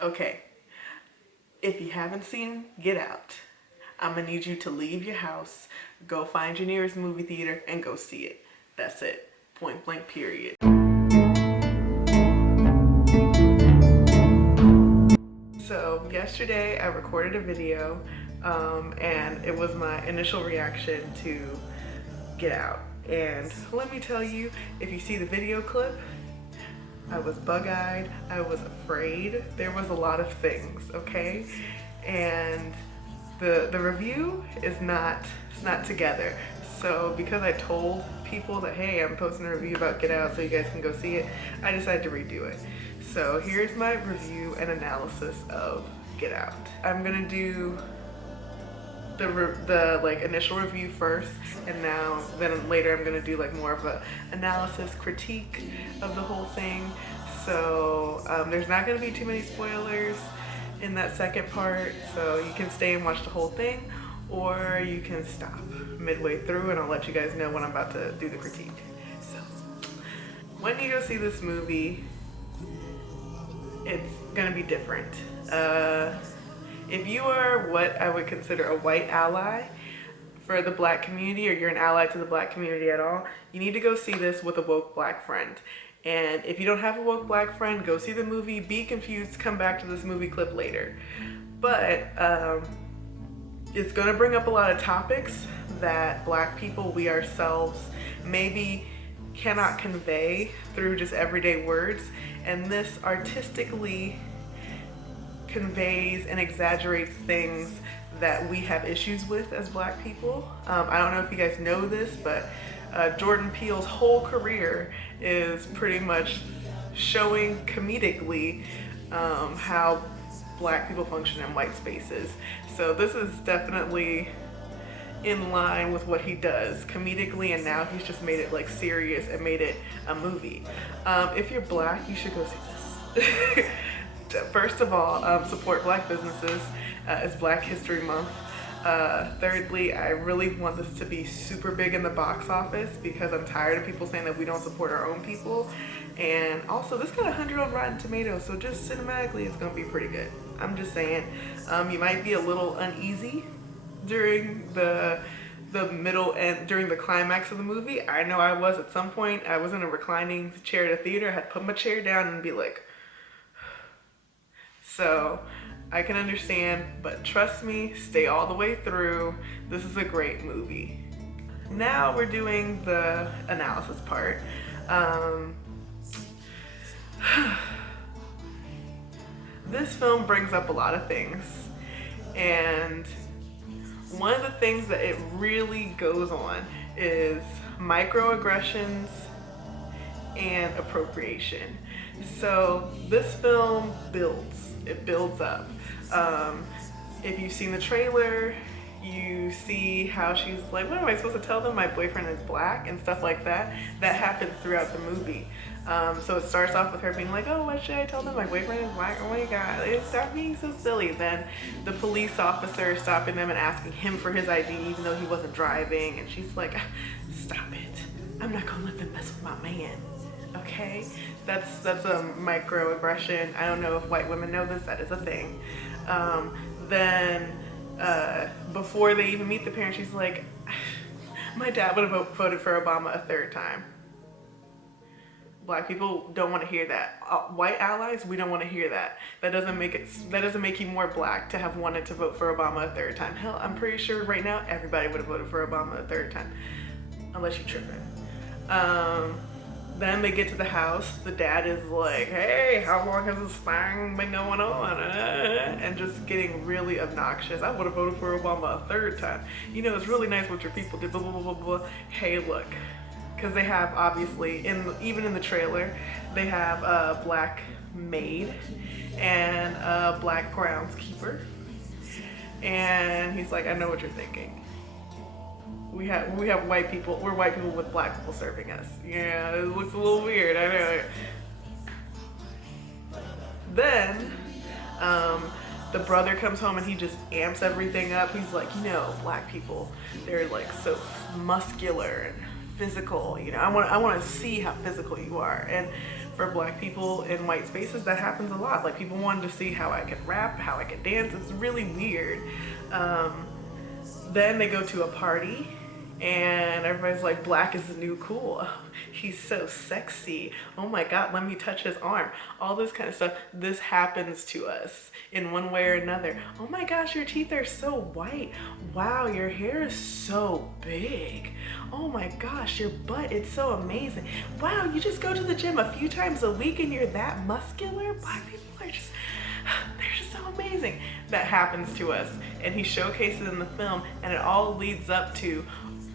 Okay, if you haven't seen Get Out, I'm gonna need you to leave your house, go find your nearest movie theater, and go see it. That's it. Point blank, period. So yesterday I recorded a video and it was my initial reaction to Get Out. And let me tell you, if you see the video clip, I was bug-eyed, I was afraid, there was a lot of things, okay? And the review is not together. So because I told people that, hey, I'm posting a review about Get Out so you guys can go see it, I decided to redo it. So here's my review and analysis of Get Out. I'm gonna do the like initial review first, and then later I'm gonna do like more of a analysis critique of the whole thing. So there's not gonna be too many spoilers in that second part, so you can stay and watch the whole thing, or you can stop midway through and I'll let you guys know when I'm about to do the critique. So when you go see this movie, it's gonna be different. If you are what I would consider a white ally for the black community, or you're an ally to the black community at all, you need to go see this with a woke black friend. And if you don't have a woke black friend, go see the movie, be confused, come back to this movie clip later. But it's gonna bring up a lot of topics that black people, we ourselves, maybe cannot convey through just everyday words. And this artistically conveys and exaggerates things that we have issues with as black people. I don't know if you guys know this, but Jordan Peele's whole career is pretty much showing comedically how black people function in white spaces. So this is definitely in line with what he does comedically, and now he's just made it like serious and made it a movie. If you're black, you should go see this. First of all, support black businesses. It's Black History Month. Thirdly, I really want this to be super big in the box office because I'm tired of people saying that we don't support our own people. And also, this got 100 on Rotten Tomatoes, so just cinematically, it's gonna be pretty good. I'm just saying, you might be a little uneasy during the middle and during the climax of the movie. I know I was at some point. I was in a reclining chair at a theater. I had to put my chair down and be like, so I can understand, but trust me, stay all the way through. This is a great movie. Now we're doing the analysis part. This film brings up a lot of things, and one of the things that it really goes on is microaggressions and appropriation. So this film builds, it builds up. If you've seen the trailer, you see how she's like, what am I supposed to tell them? My boyfriend is black and stuff like that. That happens throughout the movie. So it starts off with her being like, oh, what should I tell them? My boyfriend is black. Oh my God, stop being so silly. Then the police officer stopping them and asking him for his ID even though he wasn't driving. And she's like, stop it. I'm not gonna let them mess with my man. Okay? That's a microaggression. I don't know if white women know this, that is a thing. Then before they even meet the parents, she's like, my dad would have voted for Obama a third time. Black people don't want to hear that. White allies, we don't want to hear that. That doesn't make you more black to have wanted to vote for Obama a third time. Hell, I'm pretty sure right now everybody would have voted for Obama a third time, unless you're tripping. Then they get to the house. The dad is like, hey, how long has this thing been going on? And just getting really obnoxious. I would have voted for Obama a third time. You know, it's really nice what your people did, blah, blah, blah, blah, blah. Hey, look. Because they have, obviously, even in the trailer, they have a black maid and a black groundskeeper. And he's like, I know what you're thinking. We have white people, we're white people with black people serving us. Yeah, it looks a little weird, I know. Then, the brother comes home and he just amps everything up. He's like, you know, black people, they're like so muscular and physical, you know, I want to see how physical you are. And for black people in white spaces, that happens a lot. Like, people wanted to see how I could rap, how I could dance. It's really weird. Then they go to a party and everybody's like, black is the new cool. Oh, he's so sexy. Oh my God, let me touch his arm. All this kind of stuff. This happens to us in one way or another. Oh my gosh, your teeth are so white. Wow, your hair is so big. Oh my gosh, your butt, it's so amazing. Wow, you just go to the gym a few times a week and you're that muscular? Black people are just, they're just so amazing. That happens to us. And he showcases in the film, and it all leads up to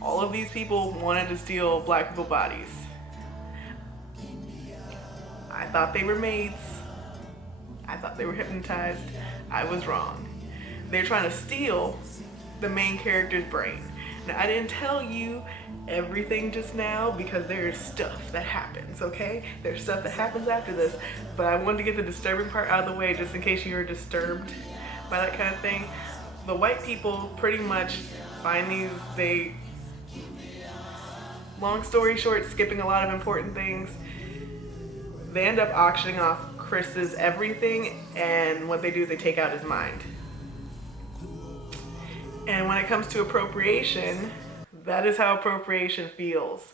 all of these people wanted to steal black people's bodies. I thought they were maids. I thought they were hypnotized. I was wrong. They're trying to steal the main character's brain. Now, I didn't tell you everything just now because there's stuff that happens, okay? There's stuff that happens after this, but I wanted to get the disturbing part out of the way just in case you were disturbed by that kind of thing. The white people pretty much find long story short, skipping a lot of important things, they end up auctioning off Chris's everything, and what they do is they take out his mind. And when it comes to appropriation, that is how appropriation feels.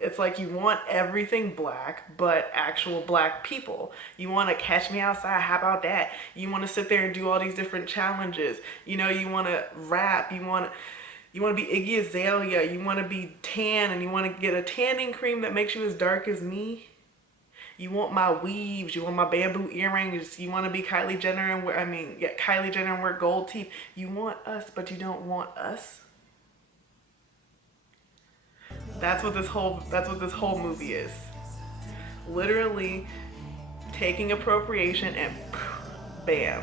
It's like you want everything black, but actual black people. You want to catch me outside, how about that? You want to sit there and do all these different challenges. You know, you want to rap, you want to be Iggy Azalea, you want to be tan, and you want to get a tanning cream that makes you as dark as me. You want my weaves, you want my bamboo earrings, you want to be Kylie Jenner and Kylie Jenner and wear gold teeth. You want us, but you don't want us. That's what this whole movie is. Literally taking appropriation and bam.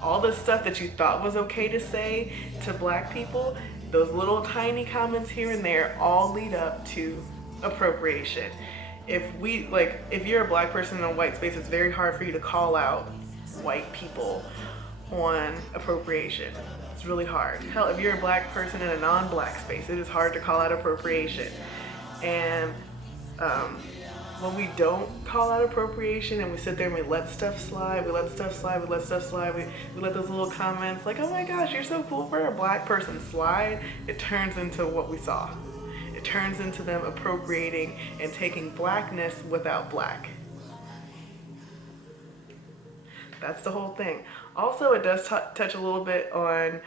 All the stuff that you thought was okay to say to black people, those little tiny comments here and there all lead up to appropriation. If you're a black person in a white space, it's very hard for you to call out white people on appropriation. It's really hard. Hell, if you're a black person in a non-black space, it is hard to call out appropriation. And when we don't call out appropriation and we sit there and we let stuff slide, we let those little comments like, oh my gosh, you're so cool for a black person slide, it turns into what we saw. It turns into them appropriating and taking blackness without black. That's the whole thing. Also, it does touch a little bit on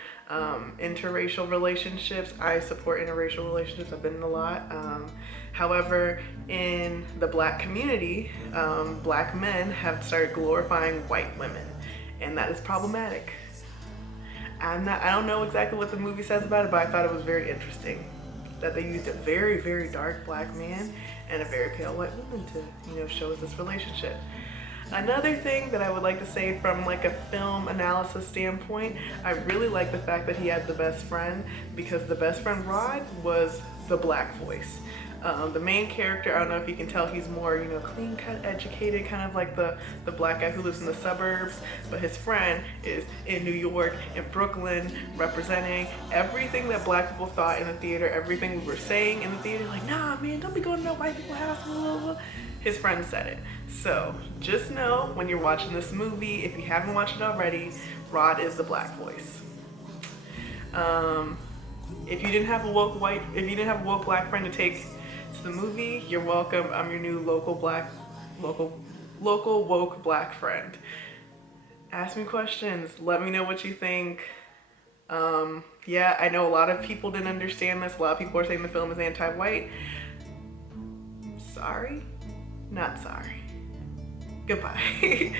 interracial relationships. I support interracial relationships. I've been in a lot. However, in the black community, black men have started glorifying white women, and that is problematic. I don't know exactly what the movie says about it, but I thought it was very interesting that they used a very, very dark black man and a very pale white woman to, show us this relationship. Another thing that I would like to say from like a film analysis standpoint, I really like the fact that he had the best friend, because the best friend Rod was the black voice. The main character, I don't know if you can tell, he's more, clean cut, educated, kind of like the black guy who lives in the suburbs, but his friend is in New York, in Brooklyn, representing everything that black people thought in the theater, everything we were saying in the theater, like, nah man, don't be going to no white people's house, blah, blah, blah. His friend said it. So just know when you're watching this movie, if you haven't watched it already, Rod is the black voice. If you didn't have a woke black friend to take to the movie, you're welcome. I'm your new local woke black friend. Ask me questions. Let me know what you think. Yeah, I know a lot of people didn't understand this. A lot of people are saying the film is anti-white. Sorry, not sorry. Goodbye.